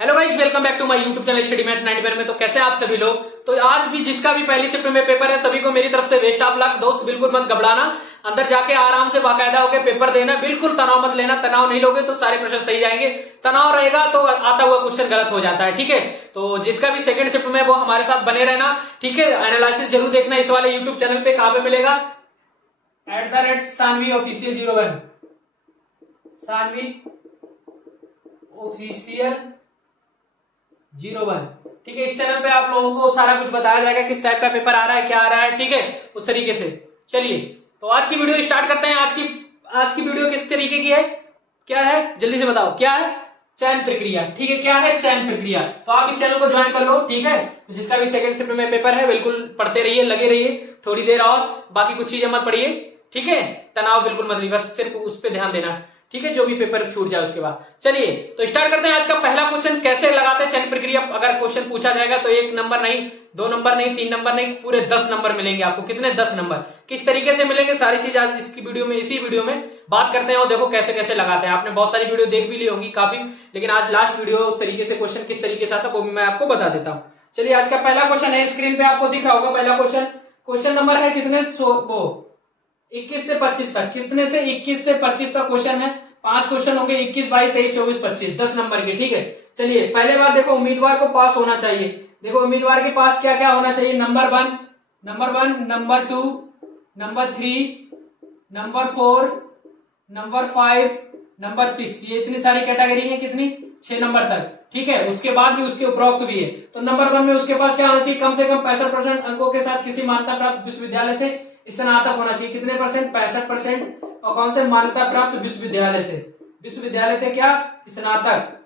Hello guys, welcome back to my YouTube channel study math 91 में। तो कैसे आप सभी लोग। तो आज भी जिसका भी पहली शिफ्ट में पेपर है सभी को मेरी तरफ से बेस्ट ऑफ लक। दोस्त बिल्कुल मत घबराना, अंदर जाके आराम से बाकायदा होकर पेपर देना, बिल्कुल तनाव मत लेना। तनाव नहीं लोगे तो सारे क्वेश्चन सही जाएंगे, तनाव रहेगा तो आता हुआ क्वेश्चन गलत हो जाता है। ठीक है, तो जिसका भी सेकंड शिफ्ट में वो हमारे साथ बने रहना। ठीक है, एनालिसिस जरूर देखना इस वाले यूट्यूब चैनल पे। कहां पे मिलेगा? @Sanvi official 01 Sanvi official 01। ठीक है, इस चैनल पे आप लोगों को सारा कुछ बताया जाएगा, किस टाइप का पेपर आ रहा है, क्या आ रहा है। ठीक है, उस तरीके से। चलिए तो आज की वीडियो स्टार्ट करते हैं। आज की वीडियो किस तरीके की है, क्या है, जल्दी से बताओ क्या है? चयन प्रक्रिया। ठीक है, क्या है? चयन प्रक्रिया। तो आप इस चैनल को ज्वाइन कर लो। ठीक है, तो जिसका भी सेकंड शिफ्ट में पेपर है बिल्कुल पढ़ते रहिए, लगे रहिए थोड़ी देर और। बाकी कुछ चीजें मत पढ़िए। ठीक है, तनाव बिल्कुल मत लीजिए, बस सिर्फ उस पर ध्यान देना। ठीक है, जो भी पेपर छूट जाए उसके बाद। चलिए तो स्टार्ट करते हैं। आज का पहला क्वेश्चन, कैसे लगाते हैं चयन प्रक्रिया। अगर क्वेश्चन पूछा जाएगा तो 1 नंबर नहीं, 2 नंबर नहीं, 3 नंबर नहीं, पूरे 10 नंबर मिलेंगे आपको। कितने? 10 नंबर। किस तरीके से मिलेंगे सारी चीज आज इसी वीडियो में बात करते हैं। और देखो कैसे कैसे लगाते हैं। आपने बहुत सारी वीडियो देख भी ली होंगी काफी, लेकिन आज लास्ट वीडियो उस तरीके से क्वेश्चन किस तरीके से आता है वो भी मैं आपको बता देता हूँ। चलिए आज का पहला क्वेश्चन है, स्क्रीन पे आपको दिख रहा होगा। पहला क्वेश्चन नंबर है कितने? 21 से 25 तक। कितने से? 21 से 25 तक क्वेश्चन है। 5 क्वेश्चन होंगे, 21, 22, 23, 24, 25, 10 नंबर के। ठीक है, चलिए पहले बार देखो, उम्मीदवार को पास होना चाहिए। देखो उम्मीदवार के पास क्या क्या होना चाहिए? Number 1, number 2, number 3, number 4, number 5, number 6। ये इतनी सारी कैटेगरी है, कितनी? 6 नंबर तक। ठीक है, उसके बाद भी उसके उपरोक्त भी है। तो नंबर 1 में उसके पास क्या होना चाहिए? कम से कम 65% अंकों के साथ किसी मान्यता प्राप्त विश्वविद्यालय से स्नातक होना चाहिए। कितने परसेंट? 65%। और कौन से? मान्यता प्राप्त विश्वविद्यालय से। विश्वविद्यालय थे क्या? स्नातक।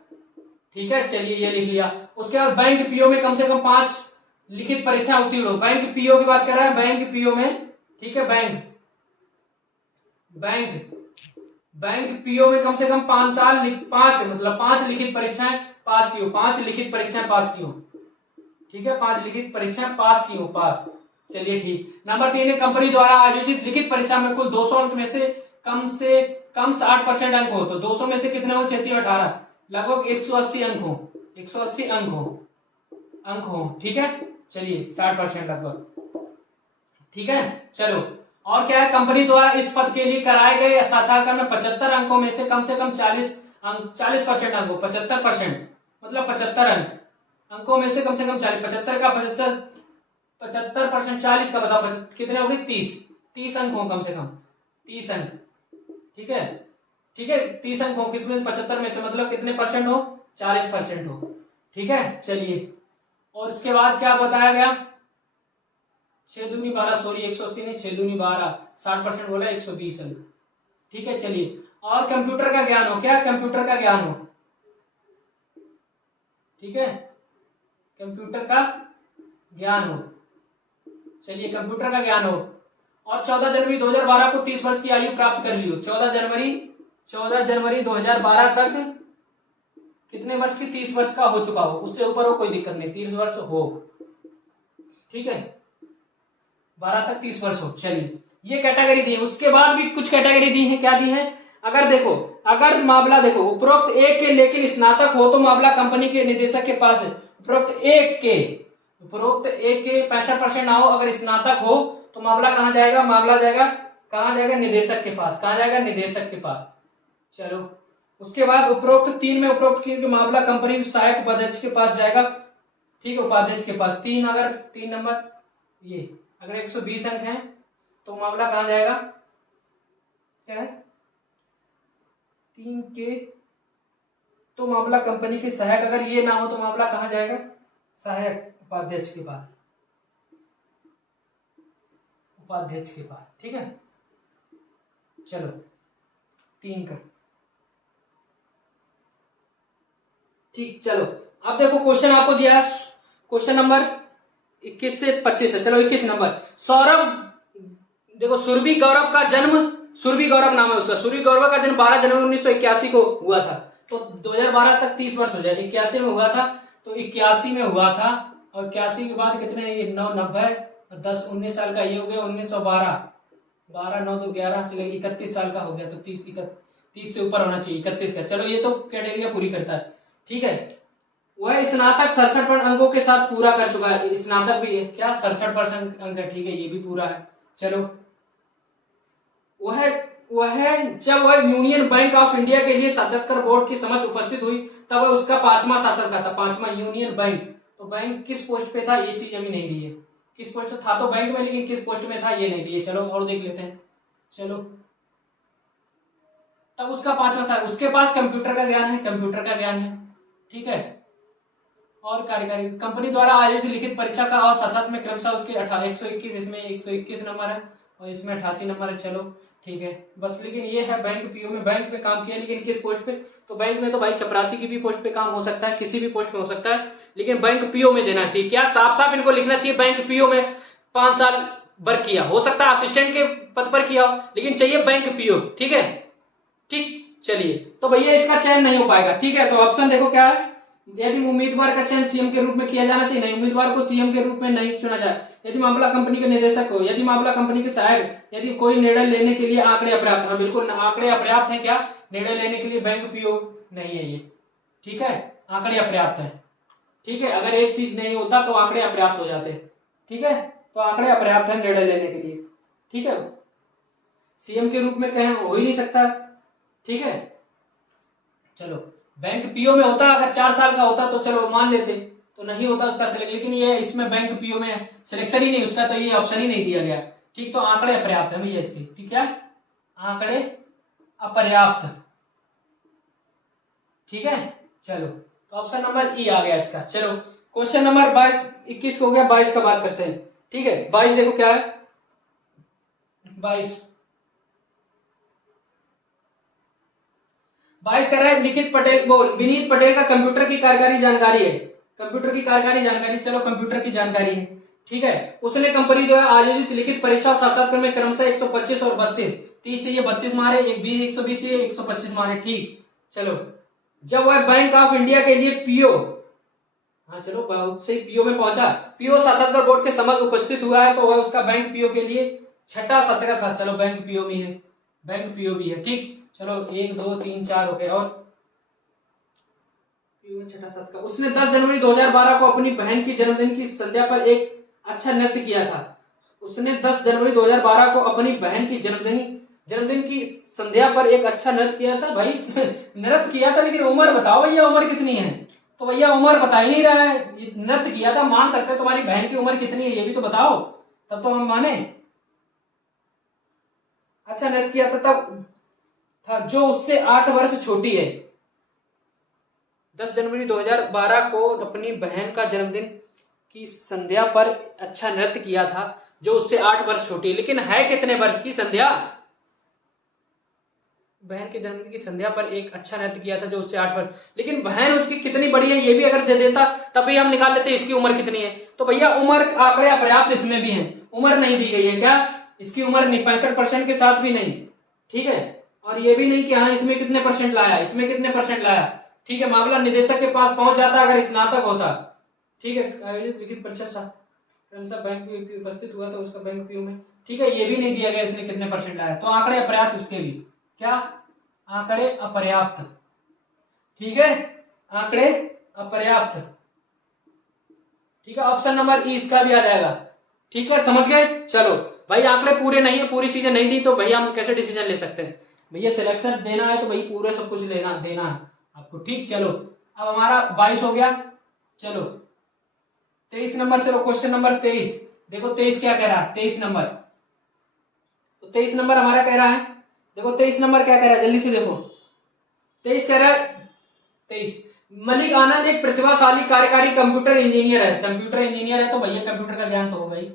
ठीक है, चलिए ये लिख लिया। उसके बाद बैंक पीओ में कम से कम 5 लिखित परीक्षा उत्तीर्ण हो। बैंक पीओ की बात कर रहा है, बैंक पीओ में। ठीक है, बैंक पीओ में कम से कम 5 साल, 5 मतलब 5 लिखित परीक्षाएं पास की हो। 5 लिखित परीक्षाएं पास की हो। ठीक है, 5 लिखित परीक्षाएं पास की हो, पास। चलिए ठीक। नंबर 3 है, कंपनी द्वारा आयोजित लिखित परीक्षा में कुल 200 अंक में से कम 60% अंक हो। तो 200 में से कितने हो? 36, 18, लगभग 180 अंक हो। 180 अंक हो। ठीक है, चलिए 60% लगभग। ठीक है, चलो और क्या है? कंपनी द्वारा इस पद के लिए कराए गए साक्षात्कार में 75 अंकों में से कम 40% अंक हो। 75% मतलब 75 अंकों में से कम 40। 75 का 75% 40 का बताओ कितने हो गए? 30 अंक हो, कम से कम 30 अंक। ठीक है, 30 अंक हो। किसमें? 75 में से, मतलब कितने परसेंट हो? 40% हो। ठीक है, चलिए और इसके बाद क्या बताया गया? 6 दूनी 12, सॉरी 180 नहीं, 6 दूनी 12, 60% बोला, 120 अंक। ठीक है, चलिए और कंप्यूटर का ज्ञान हो। क्या? कंप्यूटर का ज्ञान हो। ठीक है, कंप्यूटर का ज्ञान हो। चलिए कंप्यूटर का ज्ञान हो। और 14 जनवरी 2012 को 30 वर्ष की आयु प्राप्त कर ली हो। 14 जनवरी 2012 तक कितने वर्ष की? 30 वर्ष का हो चुका हो। उससे ऊपर हो कोई दिक्कत नहीं, 30 वर्ष हो। ठीक है, 12 तक 30 वर्ष हो। चलिए ये कैटेगरी दी है। उसके बाद भी कुछ कैटेगरी दी है। क्या दी है? अगर मामला देखो, उपरोक्त एक के लेकिन स्नातक हो तो मामला कंपनी के निदेशक के पास है। उपरोक्त एक के 65% ना हो, अगर स्नातक हो तो मामला कहां जाएगा? मामला जाएगा कहां जाएगा? निदेशक के पास। कहां जाएगा? निदेशक के पास। चलो उसके बाद उपरोक्त 3 में मामला कंपनी सहायक उपाध्यक्ष के पास जाएगा। ठीक है, उपाध्यक्ष के पास। 3 अगर 3 नंबर ये अगर 120 अंक है तो मामला कहां जाएगा? क्या है? 3 के तो मामला कंपनी के सहायक, अगर ये ना हो तो मामला कहां जाएगा? सहायक उपाध्यक्ष के पास। ठीक है, चलो 3 का। ठीक, चलो अब देखो क्वेश्चन आपको दिया है। क्वेश्चन नंबर 21 से 25 है। चलो 21 नंबर। सौरभ, देखो सुरभि गौरव नाम है उसका। सुरभि गौरव का जन्म 12 जनवरी 1981 को हुआ था। तो 2012 तक 30 वर्ष हो जाए। 81 में हुआ था तो 81 में हुआ था, और 81 के बाद कितने? 9, 90, 10, 19 साल का ये हो गया 1912, 12, 9, 2, 11 से 31 साल का हो गया। तो 30 से ऊपर होना चाहिए, 31 का। चलो ये तो कैटेगरी पूरी करता है। ठीक है, वह स्नातक 67 अंकों के साथ पूरा कर चुका है। स्नातक भी है क्या, 67% अंक है, ठीक है, ये भी पूरा है। चलो, वह वह जब वह यूनियन बैंक ऑफ इंडिया के लिए साक्षात्कार बोर्ड की समझ उपस्थित हुई, तब वह उसका 5वां साक्षात्कार था। 5वां यूनियन बैंक, तो बैंक किस पोस्ट पे था, ये चीज अभी नहीं दी है। किस पोस्ट था, तो बैंक में, लेकिन किस पोस्ट में था ये नहीं दी है। चलो और देख लेते हैं। चलो, तब उसका 5वां साल, उसके पास कंप्यूटर का ज्ञान है, कंप्यूटर का ज्ञान है, ठीक है। और कार्यकारी कंपनी द्वारा आयोजित लिखित परीक्षा का और साथ में क्रमशः उसके 121, इसमें 121 नंबर है और इसमें 88 नंबर है। चलो ठीक है बस। लेकिन ये है बैंक पीओ में, बैंक में काम किया, लेकिन किस पोस्ट पे, तो बैंक में तो भाई चपरासी की भी पोस्ट पे काम हो सकता है, किसी भी पोस्ट में हो सकता है, लेकिन बैंक पीओ में देना चाहिए। क्या साफ साफ इनको लिखना चाहिए, बैंक पीओ में 5 साल वर्क किया, हो सकता है असिस्टेंट के पद पर किया हो, लेकिन चाहिए बैंक पीओ, ठीक है। ठीक, चलिए, तो भैया इसका चयन नहीं हो पाएगा, ठीक है। तो ऑप्शन देखो क्या है, यदि उम्मीदवार का चयन सीएम के रूप में किया जाना चाहिए, नहीं, उम्मीदवार को सीएम के रूप में नहीं चुना जाए। यदि मामला कंपनी के निदेशक हो, यदि मामला कंपनी के सहायक, यदि कोई निर्णय लेने के लिए आंकड़े अपर्याप्त है, बिल्कुल आंकड़े अपर्याप्त है, क्या निर्णय लेने के लिए बैंक पीओ नहीं है ये, ठीक है, आंकड़े अपर्याप्त है, ठीक है। अगर एक चीज नहीं होता तो आंकड़े अपर्याप्त हो जाते, ठीक है, तो आंकड़े अपर्याप्त है निर्णय लेने के लिए, ठीक है। सीएम के रूप में कहें हो ही नहीं सकता, ठीक है। चलो, बैंक पीओ में होता, अगर 4 साल का होता तो चलो मान लेते, तो नहीं होता उसका सिलेक्ट, लेकिन ये इसमें बैंक पीओ में सिलेक्शन ही नहीं उसका, तो ये ऑप्शन ही नहीं दिया गया, ठीक। तो आंकड़े अपर्याप्त है भैया इसके, ठीक है, आंकड़े अपर्याप्त, ठीक है। चलो, तो ऑप्शन नंबर ई आ गया इसका। चलो, क्वेश्चन नंबर 22, 21 हो गया, 22 का बात करते हैं, ठीक है। 22 देखो क्या है, 22 कर रहा है लिखित पटेल, बोल विनीत पटेल का कंप्यूटर की कार्यकारी जानकारी है, कंप्यूटर की कार्यकारी जानकारी, चलो कंप्यूटर की जानकारी है, ठीक है। उसने कंपनी द्वारा आयोजित लिखित परीक्षा और साक्षात्कार में क्रमशः 125 और 32, 30 चाहिए, 32 मारे, 120 चाहिए, 125 मारे, ठीक। चलो, जब वह बैंक ऑफ इंडिया के लिए पीओ, हाँ चलो बहुत सही, पीओ में पहुंचा, पीओ साक्षात्कार बोर्ड के समक्ष उपस्थित हुआ है, तो वह उसका बैंक पीओ के लिए 6ठा साक्षात्कार था। चलो बैंक पीओ भी है, बैंक पीओ भी है, ठीक। चलो 1 2 3 4 हो गए, और 6ठा सात का, उसने 10 जनवरी 2012 को अपनी बहन की जन्मदिन की संध्या पर एक अच्छा नृत्य किया था। उसने 10 जनवरी 2012 को अपनी बहन की जन्मदिन की संध्या पर एक अच्छा नृत्य किया था, भाई नृत्य किया था, लेकिन उम्र बताओ भैया, उम्र कितनी है, तो भैया उम्र बता ही नहीं रहा है, नृत्य किया था मान सकते हैं, तुम्हारी बहन की उम्र कितनी है ये भी तो बताओ, तब तो हम माने। अच्छा नृत्य किया था तब था, जो उससे 8 वर्ष छोटी है। 10 जनवरी 2012 को अपनी बहन का जन्मदिन की संध्या पर अच्छा नृत्य किया था, जो उससे 8 वर्ष छोटी है, लेकिन है कितने वर्ष की संध्या, बहन के जन्मदिन की संध्या पर एक अच्छा नृत्य किया था जो उससे 8 वर्ष, लेकिन बहन उसकी कितनी बड़ी है ये भी अगर दे देता तभी हम निकाल लेते इसकी उम्र कितनी है। तो भैया उम्र आंकड़े अपर्याप्त इसमें भी है, उम्र नहीं दी गई है, क्या इसकी उम्र नहीं, 65% के साथ भी नहीं, ठीक है। और ये भी नहीं कि हाँ इसमें कितने परसेंट लाया, इसमें कितने परसेंट लाया, ठीक है। मामला निदेशक के पास पहुंच जाता अगर स्नातक होता, ठीक है। लिखित परीक्षा बैंक में उपस्थित हुआ था उसका बैंक पीओ में, ठीक है। ये भी नहीं दिया गया इसने कितने परसेंट लाया, तो आंकड़े अपर्याप्त उसके भी, क्या आंकड़े अपर्याप्त, ठीक है, आंकड़े अपर्याप्त, ठीक है। ऑप्शन नंबर ई इसका भी आ जाएगा, ठीक है, समझ गए। चलो भाई आंकड़े पूरे नहीं है, पूरी चीजें नहीं दी तो भैया हम कैसे डिसीजन ले सकते हैं, भैया सिलेक्शन देना है तो भाई पूरा सब कुछ देना है आपको, ठीक। चलो अब हमारा 22 हो गया। चलो 23 नंबर, चलो क्वेश्चन नंबर 23 देखो, 23 क्या कह रहा है, 23 नंबर, तो 23 नंबर हमारा कह रहा है, देखो 23 नंबर क्या कह रहा है, जल्दी से देखो, 23 कह रहा है, 23 मलिक आनंद एक प्रतिभाशाली कार्यकारी कंप्यूटर इंजीनियर है, कंप्यूटर इंजीनियर है तो भैया कंप्यूटर का ज्ञान तो होगा ही,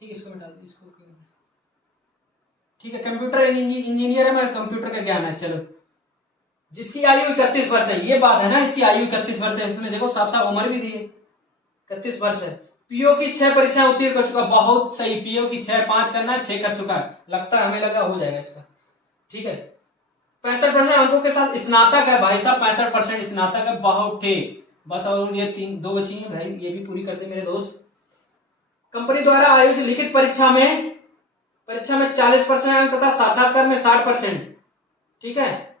ठीक। इसको मिटा दो, इसको ठीक है, कंप्यूटर इंजीनियर है, मैं कंप्यूटर का ज्ञान है। चलो, जिसकी आयु 31 वर्ष है, ये बात है ना, इसकी आयु 31 वर्ष है, इसमें देखो साफ साफ उम्र भी दी है, 31 वर्ष है। पीओ की 6 परीक्षाएं उत्तीर्ण कर चुका, बहुत सही, पीओ की 6, 5 करना है, 6 कर चुका है, लगता है हमें लगा हो जाएगा इसका, ठीक है। 65% अंकों के साथ स्नातक है भाई साहब, 65% स्नातक है, बहुत ठीक। बस और ये 2 बची है भाई, ये भी पूरी कर दे मेरे दोस्त। कंपनी द्वारा आयोजित लिखित परीक्षा में 40% अंक तथा साक्षात्कार में 60%, ठीक है,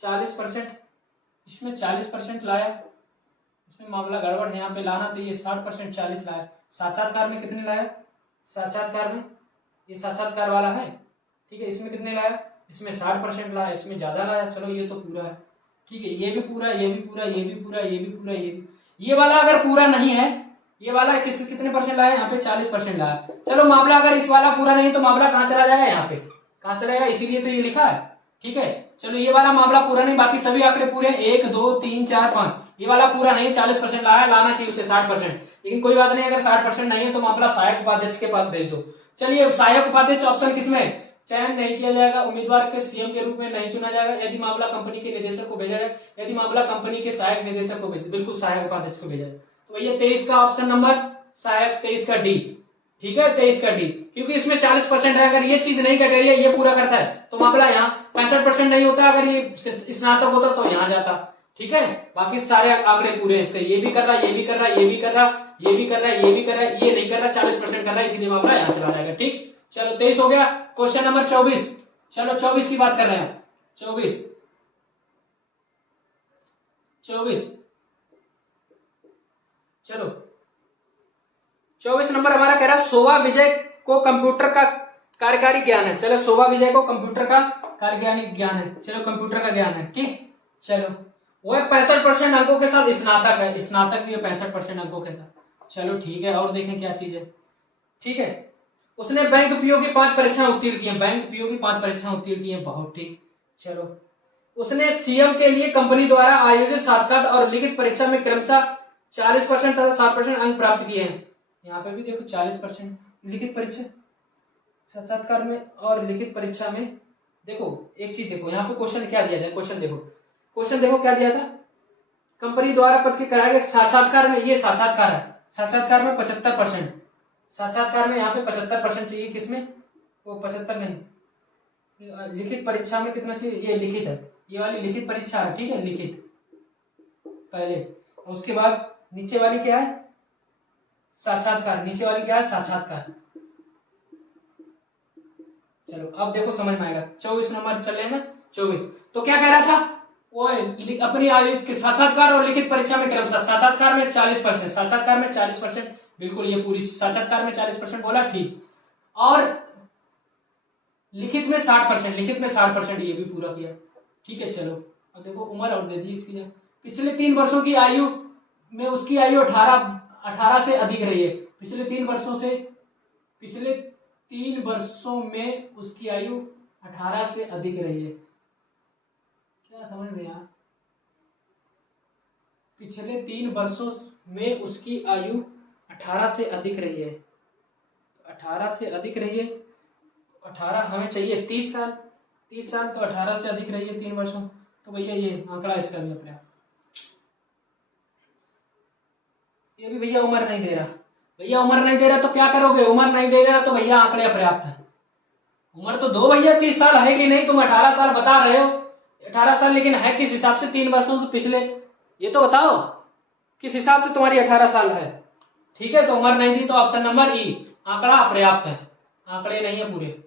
40%, इसमें 40% लाया, इसमें मामला गड़बड़ है, यहाँ पे लाना तो ये 60% 40 लाया। साक्षात्कार में कितने लाया, साक्षात्कार में ये साक्षात्कार वाला है, ठीक है, इसमें कितने लाया, इसमें 60% लाया, इसमें ज्यादा लाया। चलो ये तो पूरा है, ठीक है, ये भी पूरा, ये भी पूरा, ये भी पूरा, ये भी पूरा, ये भी। ये वाला अगर पूरा नहीं है, ये वाला कितने परसेंट लाया, यहाँ पे 40% लाया। चलो मामला अगर इस वाला पूरा नहीं तो मामला कहाँ चला जाएगा, यहाँ पे कहाँ चलेगा, इसीलिए तो ये लिखा है, ठीक है। चलो ये वाला मामला पूरा नहीं, बाकी सभी आंकड़े पूरे, 1 2 3 4 5, ये वाला पूरा नहीं, 40% लाया, लाना चाहिए उसे 60%, लेकिन कोई बात नहीं, अगर 60% नहीं है तो मामला सहायक उपाध्यक्ष के पास भेज दो। चलिए सहायक उपाध्यक्ष ऑप्शन किसमें, चयन नहीं किया जाएगा, उम्मीदवार के सीएम के रूप में नहीं चुना जाएगा यदि मामला कंपनी के निदेशक को भेजा जाए, यदि मामला कंपनी के सहायक निदेशक को भेजा, बिल्कुल सहायक उपाध्यक्ष को भेजा जाए। तो भैया 23 का ऑप्शन नंबर सहायक, 23 का डी, ठीक है, 23 का डी, क्योंकि इसमें 40% है, अगर ये चीज नहीं क्राइटेरिया ये पूरा करता है तो मामला यहाँ 65% नहीं होता, अगर ये स्नातक होता तो यहाँ जाता, ठीक है। बाकी सारे आंकड़े पूरे हैं इसके, ये भी कर रहा, ये भी कर रहा, ये भी कर रहा, ये भी कर रहा है, ये भी कर रहा है, ये नहीं कर रहा, 40% कर रहा है, इसलिए मामला यहाँ चला जाएगा, ठीक। चलो 23 हो गया। क्वेश्चन नंबर 24, चलो 24 की बात कर रहे हैं, 24 चलो 24 नंबर हमारा कह रहा है शोभा विजय को कंप्यूटर का कार्यकारी ज्ञान है। चलो शोभा विजय को कंप्यूटर का कार्यकारी ज्ञान है, चलो कंप्यूटर का ज्ञान है, ठीक। चलो वह 65% अंकों के साथ स्नातक है, स्नातक भी है 65% अंकों के साथ, चलो ठीक है। और देखें क्या चीज है, ठीक है। उसने बैंक पीओ की 5 परीक्षाएं उत्तीर्ण की है, बैंक पीओ की 5 परीक्षाएं उत्तीर्ण की है, बहुत ठीक। चलो उसने सीएम के लिए कंपनी द्वारा आयोजित साक्षात्कार और लिखित परीक्षा में क्रमशः 40% तथा 60% अंक प्राप्त किए हैं। यहाँ पे भी देखो 40% लिखित परीक्षा, साक्षात्कार में और लिखित परीक्षा में। देखो एक चीज देखो, यहाँ पे क्वेश्चन क्या दिया जाए, क्वेश्चन देखो क्या दिया था, कंपनी द्वारा पद के कराए गए साक्षात्कार में, ये साक्षात्कार है, साक्षात्कार में 75%, साक्षात्कार में यहाँ पे 75% चाहिए, किसमें, वो 75 नहीं, लिखित परीक्षा में कितना चाहिए, ये लिखित है, ये वाली लिखित परीक्षा है, ठीक है, लिखित पहले, उसके बाद नीचे वाली क्या है, साक्षात्कार, नीचे वाली क्या है, साक्षात्कार। चलो अब देखो समझ में आएगा। 24 नंबर चल रहे हैं ना, 24। तो क्या कह रहा था वो, अपनी साक्षात्कार और लिखित परीक्षा में क्रमशः, साक्षात्कार में 40%, साक्षात्कार में 40%, बिल्कुल ये पूरी साक्षात्कार में 40% बोला, ठीक। और लिखित में 60%, लिखित में 60%, ये भी पूरा किया, ठीक है। चलो अब देखो उम्र और दे दी इसकी, पिछले 3 वर्षों की आयु में उसकी आयु 18 से अधिक रही है, पिछले 3 वर्षों में उसकी आयु 18 से अधिक रही है, क्या समझ में यार, पिछले 3 वर्षों में उसकी आयु 18 से अधिक रही है, 18 से अधिक रही है, 18 हमें चाहिए 30 साल, 30 साल तो 18 से अधिक रही है 3 वर्षों, तो भैया ये आंकड़ा इसका भी अपने, ये भी भैया उम्र नहीं दे रहा, भैया उम्र नहीं दे रहा तो क्या करोगे, उम्र नहीं दे रहा तो भैया आंकड़े अपर्याप्त है, उम्र तो दो भैया, 30 साल है कि नहीं, तुम 18 साल बता रहे हो, 18 साल लेकिन है किस हिसाब से, 3 वर्षों से पिछले, ये तो बताओ किस हिसाब से तुम्हारी 18 साल है, ठीक है। तो उम्र नहीं दी तो ऑप्शन नंबर ई, आंकड़ा अपर्याप्त है, आंकड़े नहीं है पूरे,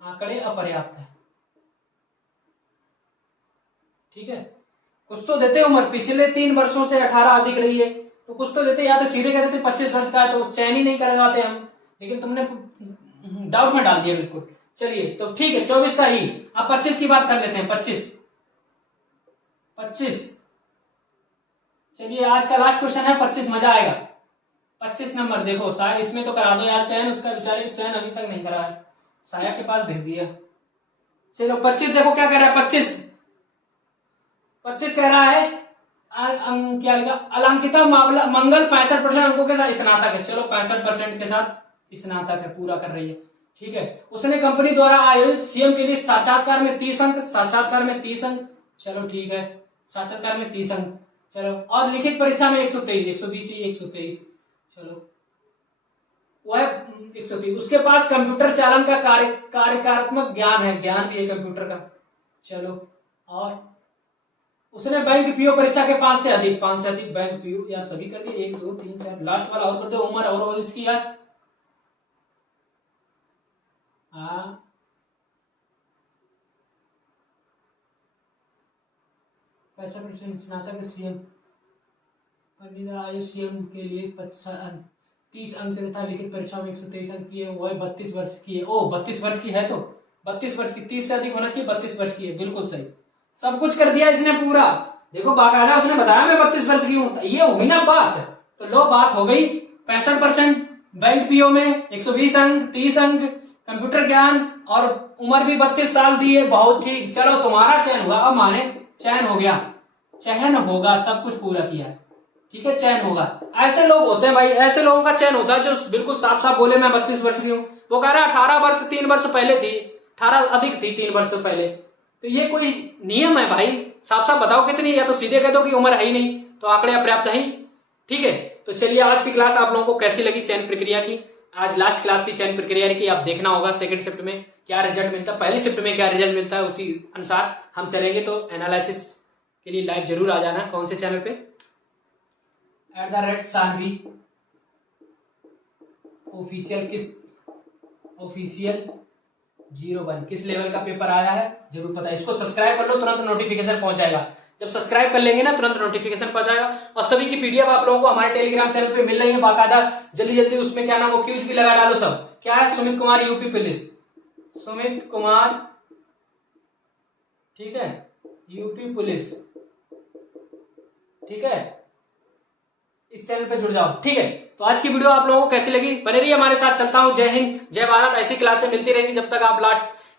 आंकड़े अपर्याप्त है, ठीक है। कुछ तो देते उम्र, पिछले 3 वर्षों से 18 अधिक रही है तो कुछ तो देते, या तो सीधे कहते थे 25 वर्ष का है तो चयन ही नहीं करवाते हम, लेकिन तुमने डाउट में डाल दिया बिल्कुल। चलिए तो ठीक है 24 का ही, अब 25 की बात कर लेते हैं, 25। चलिए आज का लास्ट क्वेश्चन है 25, मजा आएगा। 25 नंबर देखो, शायद इसमें तो करा दो यार चयन, उसका बेचारे चयन अभी तक नहीं करा है, साया के पास भेज दिया। चलो 25 देखो क्या कह रहा है, 25 कह रहा है क्या लिखा, अलंकिता मामला मंगल 65% अंकों के साथ स्नातक है, चलो 65% के साथ स्नातक है, पूरा कर रही है, ठीक है। उसने कंपनी द्वारा आयोजित सीएम के लिए साक्षात्कार में 30 अंक, साक्षात्कार में 30 अंक, चलो ठीक है, साक्षात्कार में 30 अंक, चलो। और लिखित परीक्षा में 123, 120 ही 123, चलो वह 130। उसके पास कंप्यूटर चालन का कार्यात्मक ज्ञान है, ज्ञान भी है कंप्यूटर का, चलो। और उसने बैंक पीओ परीक्षा के 5 से अधिक बैंक पीओ, या सभी कर दिए, 1 2 3 4, लास्ट वाला और कर दो, उम्र और इसकी यार, 65% स्नातक CM ICM के लिए 30 अंक तथा लिखित परीक्षा में 123 अंक की है, वो है 32 वर्ष की है। ओ 32 वर्ष की है तो 32 वर्ष की, 30 से अधिक होना चाहिए, 32 वर्ष की है, बिल्कुल सही। सब कुछ कर दिया इसने पूरा, देखो बाकायदा उसने बताया मैं 32 वर्ष की हूँ, ये हुई ना बात। तो लो बात हो गई। 65% बैंक पीओ में 120 अंक, 30 अंक कंप्यूटर ज्ञान और उम्र भी 32 साल दी है, बहुत ठीक। चलो तुम्हारा चयन हुआ, अब माने चयन हो गया, चयन होगा, सब कुछ पूरा किया है, ठीक है, चयन होगा। ऐसे लोग होते हैं भाई, ऐसे लोगों का चयन होता है जो बिल्कुल साफ साफ बोले मैं 32 वर्ष की हूँ। वो कह रहा है 18 वर्ष 3 वर्ष पहले थी, 18 अधिक थी 3 वर्ष पहले। तो ये कोई नियम है भाई? साफ साफ बताओ कितनी, या तो सीधे कह दो कि उम्र है ही नहीं, तो आंकड़े अपर्याप्त है, ठीक है। तो चलिए आज की क्लास आप लोगों को कैसी लगी चयन प्रक्रिया की? आज लास्ट क्लास थी चयन प्रक्रिया की, आप देखना होगा सेकंड शिफ्ट में क्या रिजल्ट मिलता है, पहली शिफ्ट में क्या रिजल्ट मिलता है, उसी अनुसार हम चलेंगे। तो एनालिसिस के लिए लाइव जरूर आ जाना। कौन से चैनल पे? @सानवी ऑफिशियल। किस ऑफिशियल 01 किस लेवल का पेपर आया है जरूर पता है। इसको सब्सक्राइब कर लो, तुरंत नोटिफिकेशन पहुंच जाएगा। जब सब्सक्राइब कर लेंगे ना तुरंत नोटिफिकेशन पहुंच जाएगा। और सभी की पीडीएफ आप लोगों को हमारे टेलीग्राम चैनल पे मिल रही है बाकायदा, जल्दी जल्दी उसमें क्या नाम वो क्यूज भी लगा डालो सब। क्या है? सुमित कुमार यूपी पुलिस, सुमित कुमार, ठीक है, यूपी पुलिस, ठीक है, इस चैनल पे जुड़ जाओ, ठीक है। तो आज की वीडियो आप लोगों को कैसी लगी? बने रहिए हमारे साथ, चलता हूं। जय हिंद जय भारत। ऐसी क्लासें मिलती रहेंगी जब तक आप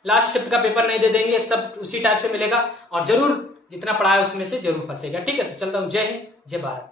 लास्ट शिफ्ट का पेपर नहीं दे देंगे, सब उसी टाइप से मिलेगा। और जरूर जितना पढ़ा है उसमें से जरूर फंसेगा, ठीक है। तो चलता हूं। जय हिंद जय भारत।